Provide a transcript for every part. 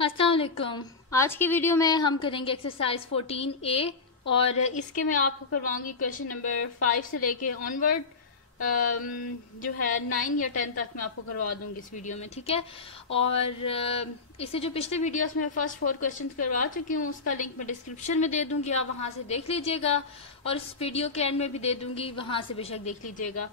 अस्सलाम वालेकुम। आज की वीडियो में हम करेंगे एक्सरसाइज 14A और इसके मैं आपको करवाऊंगी क्वेश्चन नंबर 5 से लेके ऑनवर्ड जो है 9 या 10 तक मैं आपको करवा दूंगी इस वीडियो में, ठीक है। और इससे जो पिछले वीडियोस में फर्स्ट 4 क्वेश्चंस करवा चुकी हूँ उसका लिंक मैं डिस्क्रिप्शन में दे दूंगी, आप वहां से देख लीजिएगा और इस वीडियो के एंड में भी दे दूंगी, वहां से बेशक देख लीजिएगा।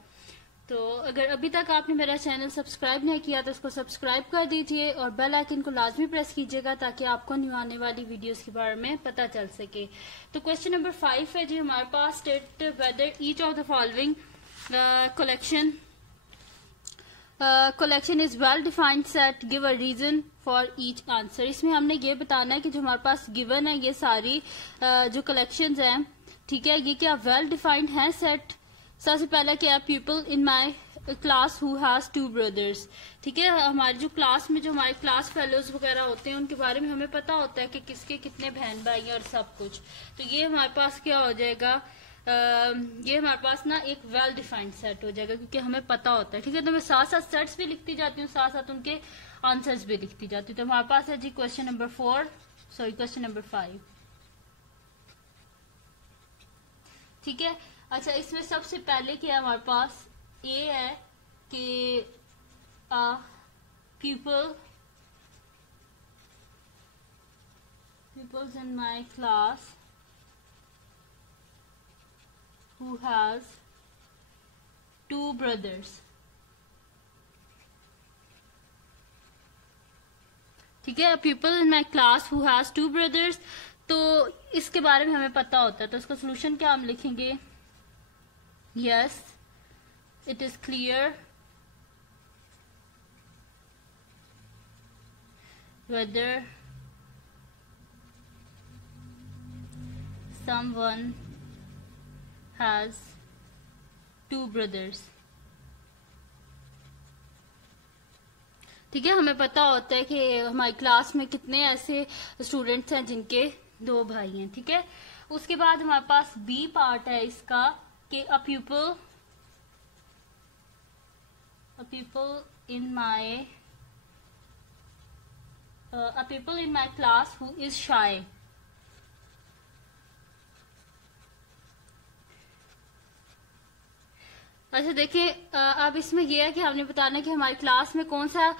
तो अगर अभी तक आपने मेरा चैनल सब्सक्राइब नहीं किया तो उसको सब्सक्राइब कर दीजिए और बेल आइकन को लाजमी प्रेस कीजिएगा ताकि आपको न्यू आने वाली वीडियोस के बारे में पता चल सके। तो क्वेश्चन नंबर 5 है जी हमारे पास, state whether each of the following collection is well defined set, give a reason for each answer. इसमें हमने ये बताना है कि जो हमारे पास गिवन है ये सारी जो कलेक्शंस हैं, ठीक है, ये क्या वेल डिफाइंड है सेट। सबसे पहला क्या है, people in my class who has 2 brothers, ठीक है। हमारी जो क्लास में जो हमारे क्लास फेलोज वगैरह होते हैं उनके बारे में हमें पता होता है कि किसके कितने बहन भाई हैं और सब कुछ। तो ये हमारे पास क्या हो जाएगा, ये हमारे पास ना एक वेल डिफाइंड सेट हो जाएगा क्योंकि हमें पता होता है, ठीक है। तो मैं साथ साथ सेट्स भी लिखती जाती हूँ, साथ साथ उनके आंसर्स भी लिखती जाती हूँ। तो हमारे पास है जी क्वेश्चन नंबर 5, ठीक है। अच्छा, इसमें सबसे पहले क्या है हमारे पास, ए है कि pupils in my class who has 2 brothers, ठीक है। People in my class who has 2 brothers, तो इसके बारे में हमें पता होता है तो इसका सोल्यूशन क्या हम लिखेंगे, yes it is clear whether someone has 2 brothers, ठीक है। हमें पता होता है कि हमारी क्लास में कितने ऐसे स्टूडेंट्स हैं जिनके 2 भाई हैं, ठीक है। उसके बाद हमारे पास बी पार्ट है इसका कि a pupil in my class who is shy, अच्छा देखिए, अब इसमें यह है कि हमने बताना है कि हमारी क्लास में कौन सा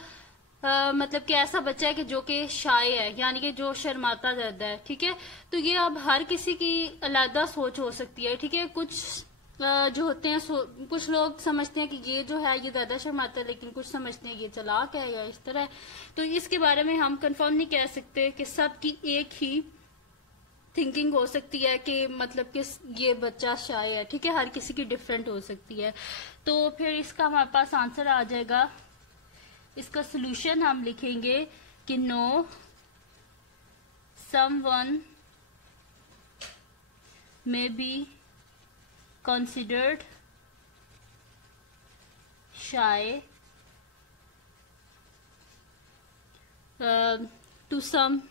मतलब कि ऐसा बच्चा है कि जो कि शाय है, यानी कि जो शर्माता ज्यादा है, ठीक है। तो ये अब हर किसी की अलग सोच हो सकती है, ठीक है। कुछ जो होते हैं कुछ लोग समझते हैं कि ये जो है ये ज्यादा शर्माता है, लेकिन कुछ समझते हैं ये चालाक है या इस तरह है। तो इसके बारे में हम कंफर्म नहीं कह सकते कि सबकी एक ही थिंकिंग हो सकती है कि मतलब कि ये बच्चा शाय है, ठीक है। हर किसी की डिफरेंट हो सकती है। तो फिर इसका हमारे पास आंसर आ जाएगा, इसका सोल्यूशन हम लिखेंगे कि know someone may be considered shy to some,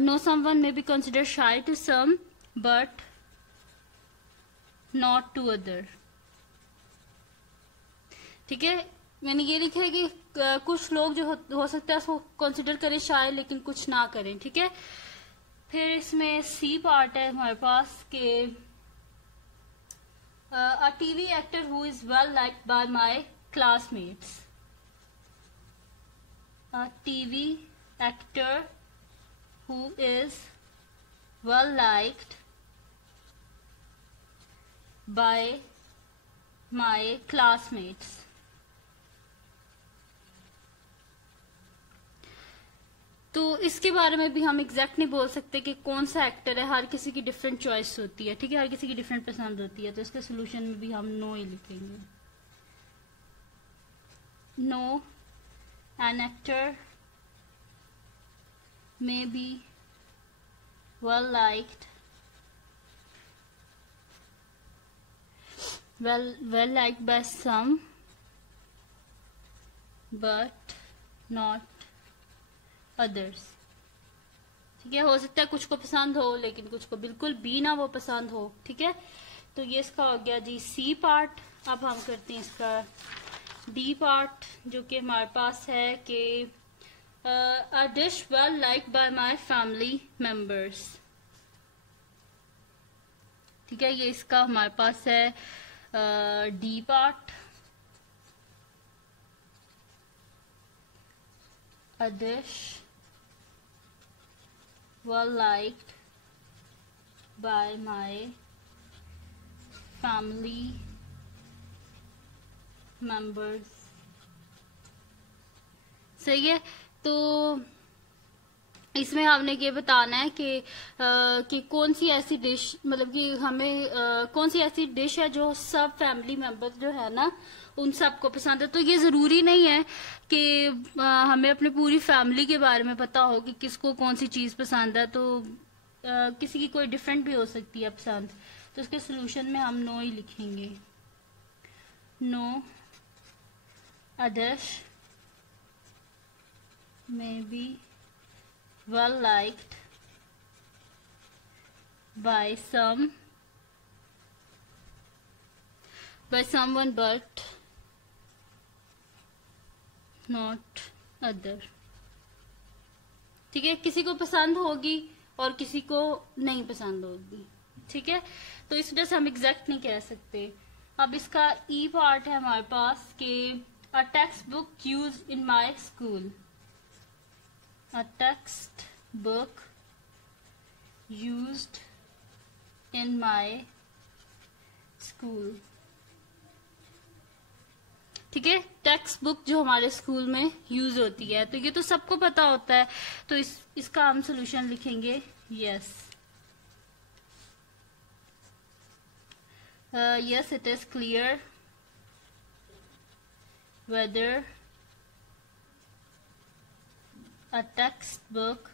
no someone may be considered shy to some but not to other, ठीक है। मैंने ये लिखा है कि कुछ लोग जो हो सकता है उसको कंसिडर करें शाय लेकिन कुछ ना करें, ठीक है। फिर इसमें सी पार्ट है हमारे पास कि a TV actor who is well liked by my classmates, a TV actor who is well liked by my classmates, तो इसके बारे में भी हम एग्जैक्ट नहीं बोल सकते कि कौन सा एक्टर है, हर किसी की डिफरेंट चॉइस होती है, ठीक है। हर किसी की डिफरेंट पसंद होती है, तो इसके सोल्यूशन में भी हम नो ही लिखेंगे। No an actor may be well liked by some but not others, ठीक है। हो सकता है कुछ को पसंद हो लेकिन कुछ को बिल्कुल भी ना वो पसंद हो, ठीक है। तो ये इसका हो गया जी सी पार्ट। अब हम करते हैं इसका डी पार्ट, जो कि हमारे पास है कि a dish well liked by my family members. ठीक है, ये इसका हमारे पास है D part. A dish well liked by my family members. सही है. तो इसमें हमने ये बताना है कि कौन सी ऐसी डिश, मतलब कि हमें कौन सी ऐसी डिश है जो सब फैमिली मेंबर जो है ना उन सबको पसंद है. तो ये जरूरी नहीं है कि हमें अपनी पूरी फैमिली के बारे में पता हो कि किसको कौन सी चीज पसंद है. तो किसी की कोई डिफरेंट भी हो सकती है पसंद. तो इसके सोल्यूशन में हम नो ही लिखेंगे. No a dish may be well liked by someone but not other. ठीक है, किसी को पसंद होगी और किसी को नहीं पसंद होगी. ठीक है, तो इस वजह से हम एग्जैक्ट नहीं कह सकते. अब इसका ई पार्ट है हमारे पास कि a text book use in my school. A text book used in my school. ठीक है, टेक्स्ट बुक जो हमारे स्कूल में यूज होती है, तो ये तो सबको पता होता है. तो इसका हम सोल्यूशन लिखेंगे yes. Yes, it is clear whether a textbook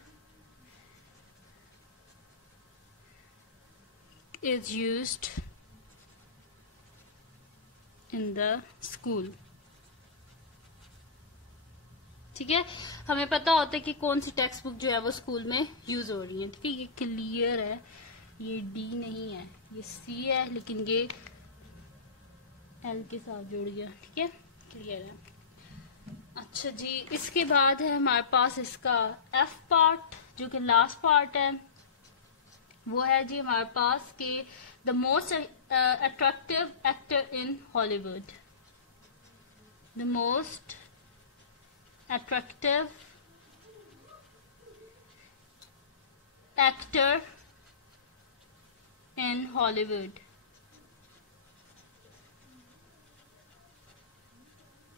is used in the school. ठीक है, हमें पता होता है कि कौन सी टेक्स्ट बुक जो है वो स्कूल में यूज हो रही है. ठीक है, ये क्लियर है. ये डी नहीं है, ये सी है, लेकिन ये एल के साथ जुड़ गया. ठीक है, क्लियर है. अच्छा जी, इसके बाद है हमारे पास इसका एफ पार्ट जो कि लास्ट पार्ट है. वो है जी हमारे पास कि the most attractive actor in Hollywood. The most attractive actor in Hollywood.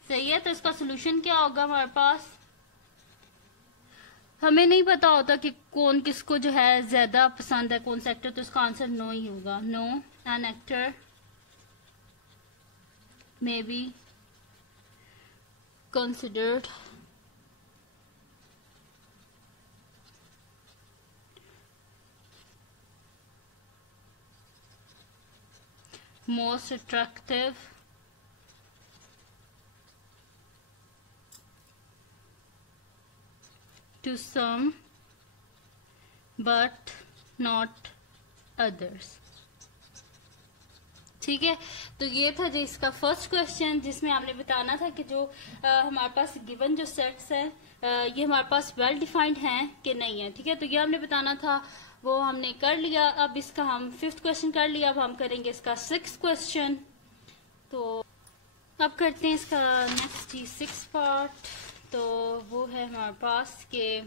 सही है. तो इसका सोल्यूशन क्या होगा हमारे पास? हमें नहीं पता होता कि कौन किसको जो है ज्यादा पसंद है, कौन सा एक्टर. तो इसका आंसर नो ही होगा. No an actor may be considered most attractive to some but not others. ठीक है, तो ये था जी इसका फर्स्ट क्वेश्चन, जिसमें आपने बताना था कि जो हमारे पास गिवन जो सेट्स हैं ये हमारे पास वेल डिफाइंड हैं कि नहीं है. ठीक है, तो ये हमने बताना था, वो हमने कर लिया. अब इसका हम फिफ्थ क्वेश्चन कर लिया. अब हम करेंगे इसका सिक्स क्वेश्चन. तो अब करते हैं इसका नेक्स्ट जी सिक्स पार्ट. तो वो है हमारे पास के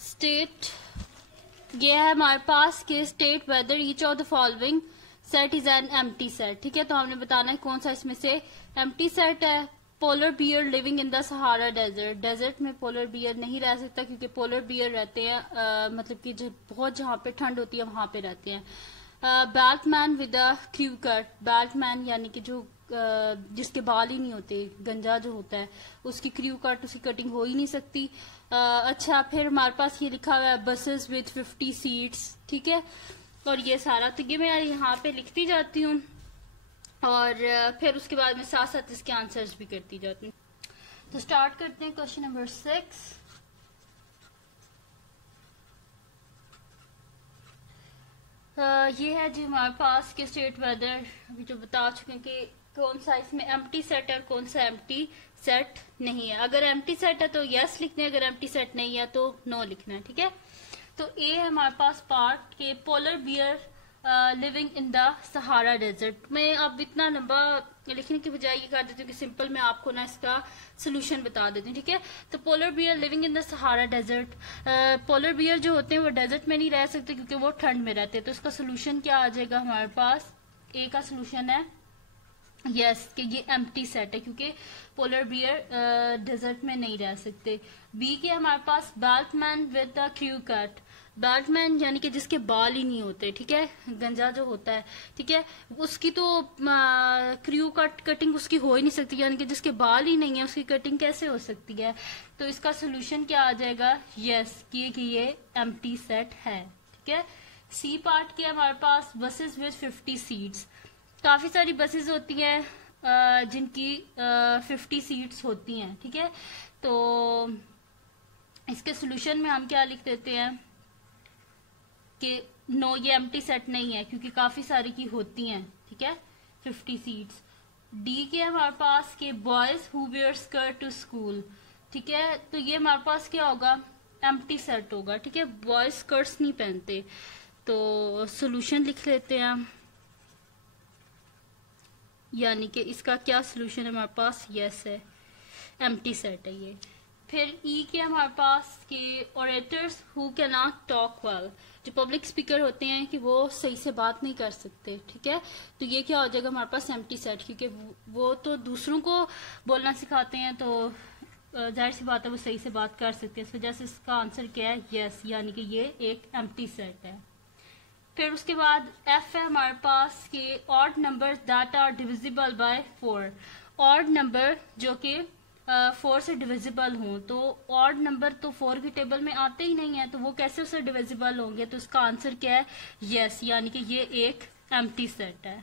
स्टेट, ये है हमारे पास के state whether each of the following set is an empty set. ठीक है, तो हमने बताना है कौन सा इसमें से एम्प्टी सेट है. Polar bear living in the Sahara desert. Desert में पोलर बियर नहीं रह सकता क्योंकि पोलर बियर रहते हैं मतलब कि बहुत जहाँ पे ठंड होती है वहां पे रहते हैं. Batman with a crew cut. Batman यानी कि जो जिसके बाल ही नहीं होते, गंजा जो होता है, उसकी क्रू कट, उसकी कटिंग हो ही नहीं सकती. अच्छा, फिर हमारे पास ये लिखा हुआ है बसेस विद 50 सीट्स. ठीक है, और ये सारा तो ये मैं यहाँ पे लिखती जाती हूँ और फिर उसके बाद में साथ साथ इसके आंसर्स भी करती जाती हूँ. तो स्टार्ट करते हैं क्वेश्चन नंबर 6. ये है जी हमारे पास के स्टेट वेदर, अभी जो बता चुके हैं कि कौन सा इसमें एम्प्टी सेट है और कौन सा एम्प्टी सेट नहीं है। अगर एम्प्टी सेट है तो यस लिखना है, अगर एम्प्टी सेट नहीं है तो नो लिखना है, ठीक है। तो ए है हमारे पास पार्ट के polar bear living in the Sahara desert. मैं अब इतना लंबा लिखने की बजाय ये कर देती हूँ कि सिंपल मैं आपको ना इसका सोल्यूशन बता देती हूँ, ठीक है। तो polar bear living in the Sahara desert, polar bear जो होते हैं वो डेजर्ट में नहीं रह सकते क्योंकि वो ठंड में रहते हैं। तो इसका सोल्यूशन क्या आ जाएगा हमारे पास, ए का सोल्यूशन है यस कि ये एम्प्टी सेट है क्योंकि पोलर बियर डेजर्ट में नहीं रह सकते। बी के हमारे पास बैल्टमैन विद द क्रू कट, बैल्टमैन यानी कि जिसके बाल ही नहीं होते, ठीक है, गंजा जो होता है, ठीक है, उसकी तो क्रू कटिंग उसकी हो ही नहीं सकती, यानी कि जिसके बाल ही नहीं है उसकी कटिंग कैसे हो सकती है। तो इसका सोल्यूशन क्या आ जाएगा, यस कि ये एम्प्टी सेट है, ठीक है। सी पार्ट के हमारे पास बसेस विद 50 सीट्स, काफी सारी बसेस होती हैं जिनकी 50 सीट्स होती हैं, ठीक है। तो इसके सोल्यूशन में हम क्या लिख देते हैं कि नो ये एम्प्टी सेट नहीं है क्योंकि काफी सारी की होती हैं, ठीक है, 50 सीट्स। डी के हमारे पास के boys who wear skirt to school, ठीक है, तो ये हमारे पास क्या होगा, एम्प्टी सेट होगा, ठीक है, बॉयज स्कर्ट्स नहीं पहनते। तो सोल्यूशन लिख लेते हैं हम, यानी कि इसका क्या सोल्यूशन है हमारे पास, यस है, एम्प्टी सेट है ये। फिर ई के हमारे पास के orators who can not talk well, जो पब्लिक स्पीकर होते हैं कि वो सही से बात नहीं कर सकते, ठीक है। तो ये क्या हो जाएगा हमारे पास, एम्प्टी सेट, क्योंकि वो तो दूसरों को बोलना सिखाते हैं तो जाहिर सी बात है वो सही से बात कर सकते हैं। इस वजह से इसका आंसर क्या है, यस, यानी कि ये एक एम्प्टी सेट है। फिर उसके बाद एफ है हमारे पास के odd number that are divisible by 4, odd number जो कि 4 से डिविजिबल हों। तो ऑड नंबर तो 4 की टेबल में आते ही नहीं है, तो वो कैसे उससे डिविजिबल होंगे, तो उसका आंसर क्या है, यस, यानी कि ये एक एम्प्टी सेट है।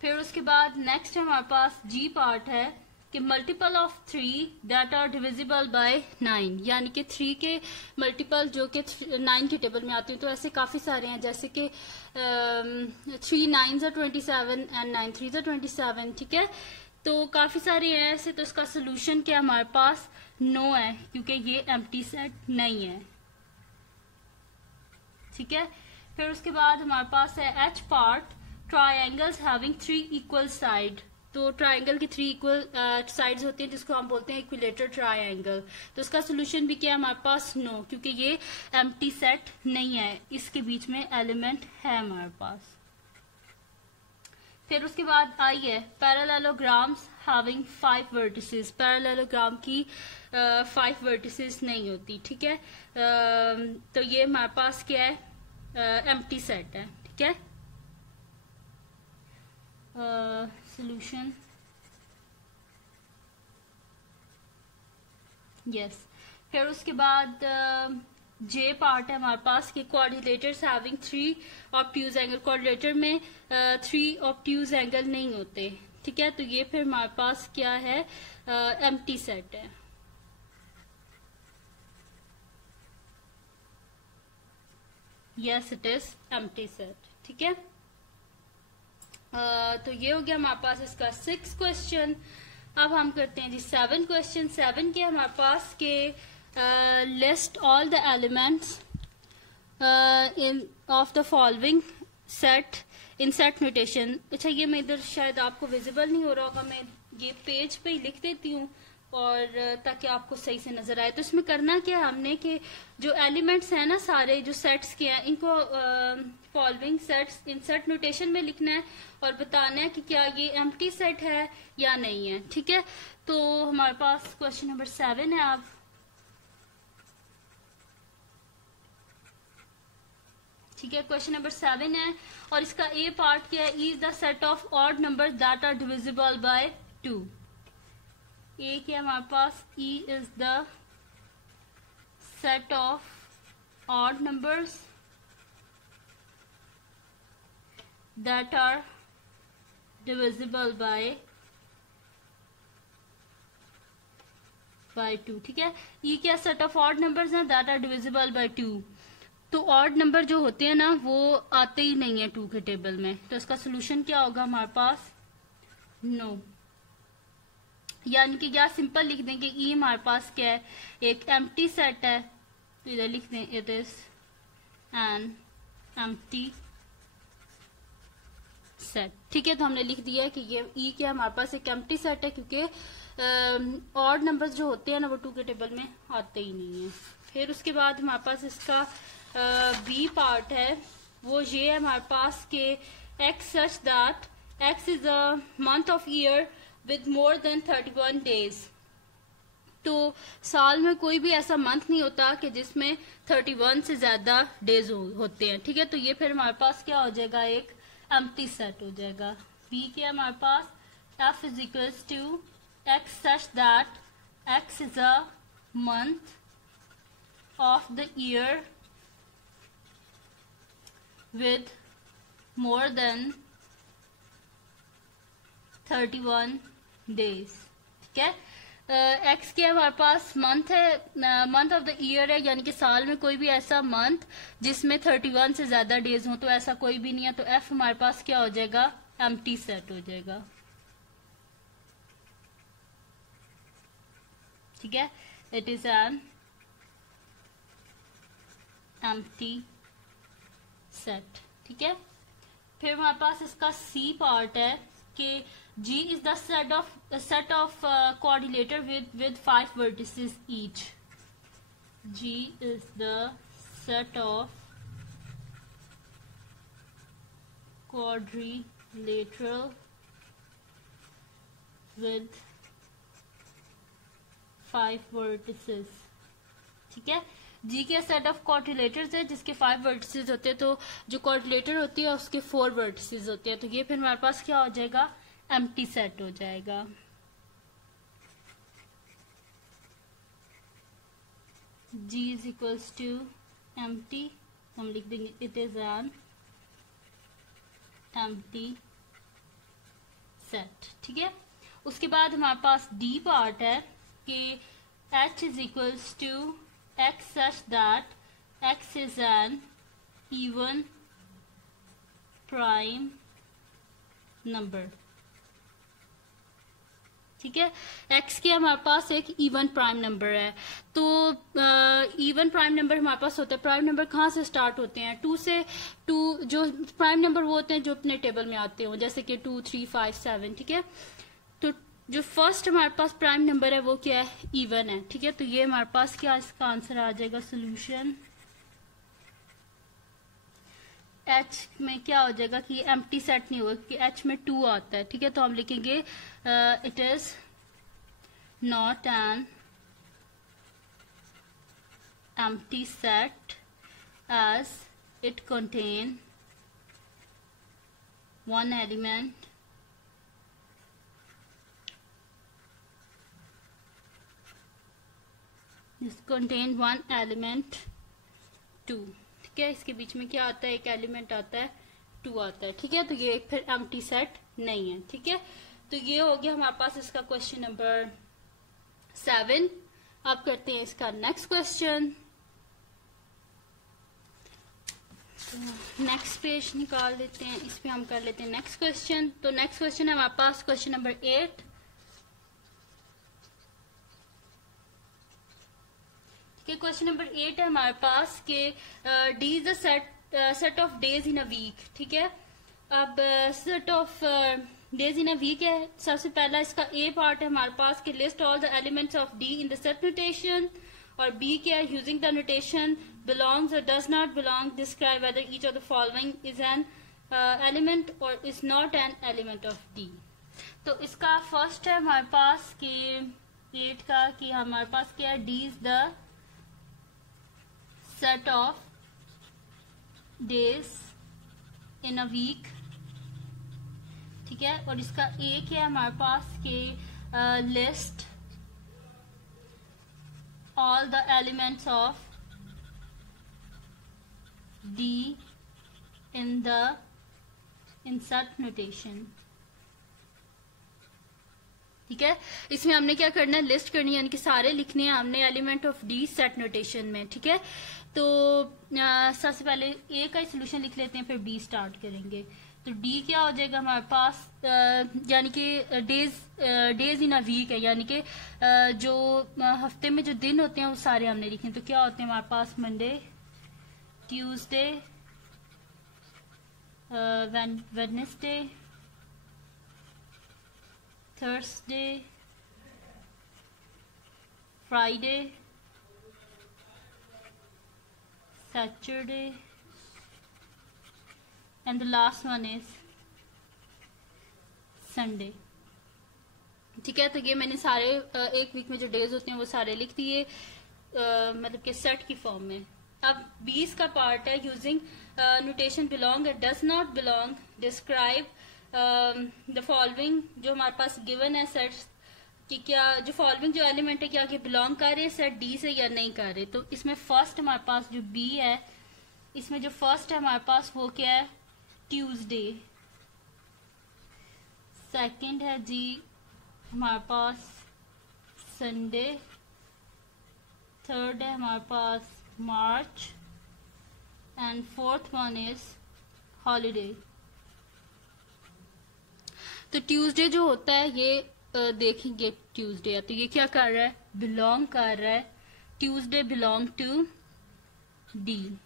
फिर उसके बाद नेक्स्ट हमारे पास जी पार्ट है कि multiple of 3 that are divisible by 9, यानी कि 3 के मल्टीपल जो कि 9 की टेबल में आती है। तो ऐसे काफी सारे हैं, जैसे कि 3 9s are 27 and 9 3s are 27, ठीक है। तो काफी सारे हैं ऐसे, तो इसका सोल्यूशन क्या हमारे पास, नो है, क्योंकि ये एम्प्टी सेट नहीं है, ठीक है। फिर उसके बाद हमारे पास है H part, triangles having 3 equal side, तो ट्राइंगल की 3 इक्वल साइड्स होती हैं जिसको हम बोलते हैं इक्विलेटर ट्राइंगल। तो इसका सोल्यूशन भी क्या है हमारे पास, नो, क्योंकि ये एम्प्टी सेट नहीं है, इसके बीच में एलिमेंट है हमारे पास। फिर उसके बाद आई है पैरेललोग्राम्स हैविंग 5 वर्टिसेस, पैरेललोग्राम की 5 वर्टिसेस नहीं होती, ठीक है। तो ये हमारे पास क्या है, एम्प्टी सेट है, ठीक है। Solution yes. फिर उसके बाद जे पार्ट है हमारे पास कि quadrilaterals having 3 obtuse angle, quadrilateral में 3 ऑब्ट्यूज एंगल नहीं होते, ठीक है। तो ये फिर हमारे पास क्या है, एम्प्टी सेट है। Yes, it is empty set, ठीक है। तो ये हो गया हमारे पास इसका 6 क्वेश्चन। अब हम करते हैं जी 7 क्वेश्चन। 7 के हमारे पास के list all the elements in of the following set in set notation. अच्छा, ये मैं इधर शायद आपको विजिबल नहीं हो रहा होगा, मैं ये पेज पे ही लिख देती हूँ और ताकि आपको सही से नजर आए। तो इसमें करना क्या है हमने कि जो एलिमेंट्स हैं ना सारे जो सेट्स के हैं, इनको following sets in set notation में लिखना है और बताना है कि क्या ये एम्प्टी सेट है या नहीं है, ठीक है। तो हमारे पास क्वेश्चन नंबर 7 है। आप ठीक है, क्वेश्चन नंबर 7 है और इसका ए पार्ट क्या है, is the set of odd number that are divisible by 2। A क्या हमारे पास, E is the set of odd numbers that are divisible by 2, ठीक है। ई क्या सेट ऑफ ऑड नंबर्स हैं दैट आर डिविजिबल बाय 2। तो odd number जो होते हैं ना वो आते ही नहीं है 2 के टेबल में। तो इसका सोल्यूशन क्या होगा हमारे पास, नो, यानी कि क्या सिंपल लिख दें कि ई हमारे पास क्या है, एक एम्प्टी सेट है, तो इधर लिख दें it is an empty set. ठीक है, तो हमने लिख दिया है कि ये ई क्या हमारे पास एक एम्प्टी सेट है, क्योंकि ऑड नंबर्स जो होते हैं ना वो 2 के टेबल में आते ही नहीं है। फिर उसके बाद हमारे पास इसका बी पार्ट है, वो ये है हमारे पास के x such that x is a month of year with more than 31 days. तो साल में कोई भी ऐसा मंथ नहीं होता कि जिसमें 31 से ज्यादा डेज होते हैं। ठीक है, तो ये फिर हमारे पास क्या हो जाएगा, एक एम्प्टी सेट हो जाएगा। बी क्या हमारे पास, F is equals to x such that x is a month of the year with more than 31 days. ठीक है, एक्स क्या हमारे पास मंथ है, मंथ ऑफ द ईयर है, यानी कि साल में कोई भी ऐसा मंथ जिसमें 31 से ज्यादा डेज हो, तो ऐसा कोई भी नहीं है। तो एफ हमारे पास क्या हो जाएगा, एम्प्टी सेट हो जाएगा। ठीक है, it is an empty set. ठीक है, फिर हमारे पास इसका सी पार्ट है कि G is the set of coordinator with 5 vertices each. G is the set of quadrilateral with 5 vertices. ठीक है, G के सेट ऑफ क्वाड्रिलेटर्स है जिसके 5 वर्टिसेस होते हैं, तो जो क्वाड्रिलेटर होती है उसके 4 वर्टिसेस होते हैं, तो ये फिर हमारे पास क्या हो जाएगा, एम्प्टी सेट हो जाएगा। G is equals to empty, हम लिख देंगे it is an empty set. ठीक है, उसके बाद हमारे पास डी पार्ट है कि H is equals to x such that x is an even prime number. ठीक है, x के हमारे पास एक इवन प्राइम नंबर है, तो इवन प्राइम नंबर हमारे पास होता है, प्राइम नंबर कहाँ से स्टार्ट होते हैं, 2 से। 2 जो प्राइम नंबर वो होते हैं जो अपने टेबल में आते हो, जैसे कि 2, 3, 5, 7। ठीक है, तो जो फर्स्ट हमारे पास प्राइम नंबर है वो क्या है, इवन है। ठीक है, तो ये हमारे पास क्या इसका आंसर आ जाएगा, सोल्यूशन H में क्या हो जाएगा कि एम्प्टी सेट नहीं होगा, क्योंकि H में 2 आता है। ठीक है, तो हम लिखेंगे it is not an empty set as it contain one element contain one element 2। ठीक है, इसके बीच में क्या आता है, एक एलिमेंट आता है, 2 आता है। ठीक है, तो ये फिर एम्प्टी सेट नहीं है। ठीक है, तो ये हो गया हमारे पास इसका क्वेश्चन नंबर 7। अब करते हैं इसका नेक्स्ट क्वेश्चन। नेक्स्ट पेज निकाल लेते हैं, इस पे हम कर लेते हैं नेक्स्ट क्वेश्चन। तो नेक्स्ट क्वेश्चन है हमारे पास क्वेश्चन नंबर 8। क्वेश्चन नंबर 8 है हमारे पास कि D is the set of days in a week. ठीक है, अब set of days in a week है। सबसे पहला इसका ए पार्ट है हमारे पास कि list all the elements of D in the set notation, और बी क्या है, यूजिंग द नोटेशन बिलोंग्स और does not belong, describe whether each of the following is an element और is not an element of D. तो इसका first है हमारे पास कि 8 का कि हमारे पास क्या है, D is the set of days in a week। ठीक है, और इसका एक है हमारे पास के list all the elements of D in the insert notation। ठीक है, इसमें हमने क्या करना है, लिस्ट करनी है, यानी कि सारे लिखने हैं हमने element of D set notation में। ठीक है, तो सबसे पहले ए का सोल्यूशन लिख लेते हैं, फिर बी स्टार्ट करेंगे। तो डी क्या हो जाएगा हमारे पास, यानी कि डेज इन अ वीक है, यानी कि जो हफ्ते में जो दिन होते हैं वो सारे हमने लिखे। तो क्या होते हैं हमारे पास, Monday, Tuesday, Wednesday, Thursday, Friday, Saturday, and the last one is Sunday. ठीक है, तो ये मैंने सारे एक वीक में जो डेज होते हैं वो सारे लिख दिए, मतलब कि सेट की फॉर्म में। अब 20 का पार्ट है, using notation belong and does not belong, describe the following. जो हमारे पास गिवन है सेट्स कि क्या जो फॉलोइंग जो एलिमेंट है क्या कि बिलोंग कर रहे हैं सेट डी से या नहीं कर रहे। तो इसमें फर्स्ट हमारे पास जो बी है, इसमें जो फर्स्ट है हमारे पास वो क्या है, ट्यूसडे। सेकंड है जी हमारे पास संडे। थर्ड है हमारे पास March, and fourth one is holiday. तो ट्यूसडे जो होता है ये देखेंगे, ट्यूसडे है तो ये क्या कर रहा है, बिलोंग कर रहा है, Tuesday belong to D.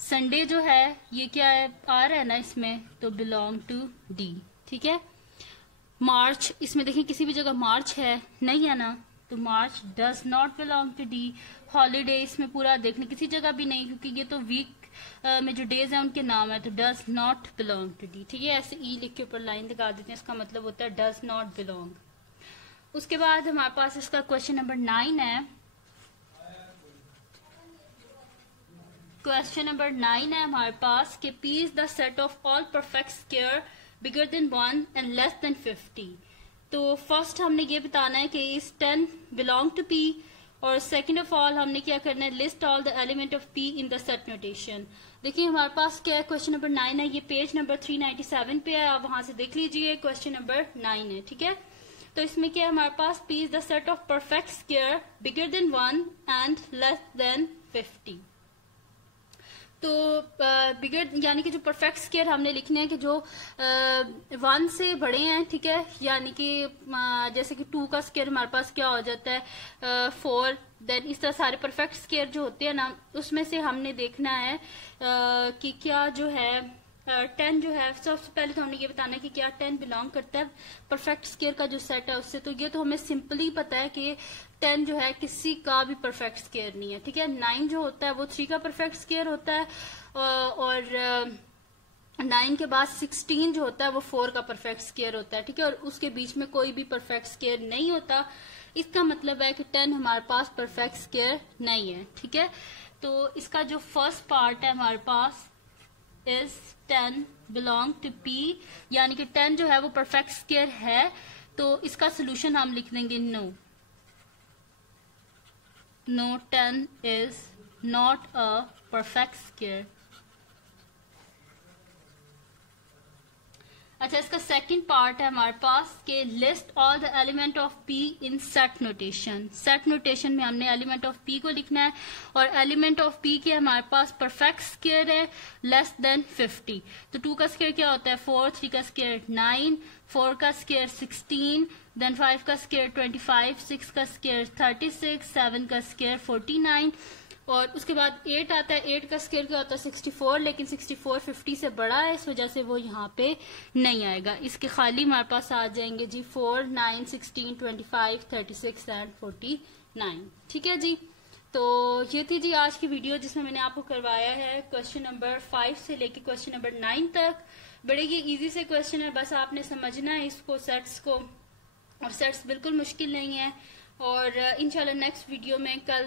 Sunday जो है ये क्या है, आ रहा है ना इसमें, तो बिलोंग टू डी। ठीक है, मार्च, इसमें देखें किसी भी जगह मार्च है नहीं है ना, तो March does not belong to D. Holiday इसमें पूरा देखने किसी जगह भी नहीं, क्योंकि ये तो वीक में जो डेज है उनके नाम है, तो does not belong to D. ठीक है, ऐसे ई लिख के ऊपर लाइन लगा देते हैं, इसका मतलब होता है डज नॉट बिलोंग। उसके बाद हमारे पास इसका क्वेश्चन नंबर 9 है। क्वेश्चन नंबर 9 है हमारे पास कि P is the set of all perfect square bigger than 1 and less than 50। तो फर्स्ट हमने ये बताना है कि इस 10 बिलोंग टू P, और सेकंड ऑफ ऑल हमने क्या करना है, list all the element of P in the set notation. देखिए हमारे पास क्या है, क्वेश्चन नंबर 9 है, ये पेज नंबर 397 पे है, आप वहां से देख लीजिए, क्वेश्चन नंबर 9 है। ठीक है, तो इसमें क्या है हमारे पास, P is the set of perfect square bigger than 1 and less than 50। तो बिगर यानी कि जो परफेक्ट स्क्वायर हमने लिखने हैं कि जो 1 से बड़े हैं। ठीक है, यानी कि जैसे कि 2 का स्क्वायर हमारे पास क्या हो जाता है 4, देन इस तरह सारे परफेक्ट स्क्वायर जो होते हैं ना, उसमें से हमने देखना है कि क्या जो है 10 जो है, सबसे पहले तो हमने ये बताना है कि क्या 10 बिलोंग करता है परफेक्ट स्क्वायर का जो सेट है उससे। तो ये तो हमें सिंपली पता है कि 10 जो है किसी का भी परफेक्ट स्क्वायर नहीं है। ठीक है, 9 जो होता है वो 3 का परफेक्ट स्क्वायर होता है, और 9 के बाद 16 जो होता है वो 4 का परफेक्ट स्क्वायर होता है। ठीक है, और उसके बीच में कोई भी परफेक्ट स्क्वायर नहीं होता। इसका मतलब है कि 10 हमारे पास परफेक्ट स्क्वायर नहीं है। ठीक है, तो इसका जो फर्स्ट पार्ट है हमारे पास इज 10 बिलोंग टू P, यानी कि 10 जो है वो परफेक्ट स्क्वायर है। तो इसका सोल्यूशन हम लिख देंगे no, 10 is not a perfect square। अच्छा, इसका सेकंड पार्ट है हमारे पास कि list all the element of P in set notation. Set notation में हमने एलिमेंट ऑफ P को लिखना है, और एलिमेंट ऑफ P के हमारे पास परफेक्ट स्क्वायर है लेस देन 50। तो 2 का स्क्वायर क्या होता है 4, 3 का स्क्वायर 9, 4 का स्क्वायर 16, देन 5 का स्क्वायर 25, 6 का स्क्वायर 36, 7 का स्क्वायर 49, और उसके बाद 8 आता है। 8 का स्क्वायर क्या होता है 64, लेकिन 64 50 से बड़ा है, इस वजह से वो यहाँ पे नहीं आएगा। इसके खाली हमारे पास आ जाएंगे जी 4, 9, 16, 25, 36 एंड 49। ठीक है जी, तो ये थी जी आज की वीडियो जिसमें मैंने आपको करवाया है क्वेश्चन नंबर 5 से लेके क्वेश्चन नंबर 9 तक। बड़े ये इजी से क्वेश्चन है, बस आपने समझना है इसको, सेट्स को, और सेट्स बिल्कुल मुश्किल नहीं है। और इंशाल्लाह नेक्स्ट वीडियो में कल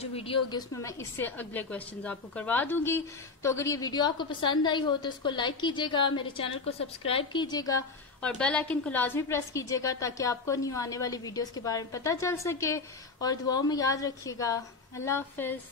जो वीडियो होगी उसमें मैं इससे अगले क्वेश्चंस आपको करवा दूंगी। तो अगर ये वीडियो आपको पसंद आई हो तो इसको लाइक कीजिएगा, मेरे चैनल को सब्सक्राइब कीजिएगा, और बेल आइकन को लाजमी प्रेस कीजिएगा ताकि आपको न्यू आने वाली वीडियोस के बारे में पता चल सके। और दुआओं में याद रखिएगा। अल्लाह हाफिज।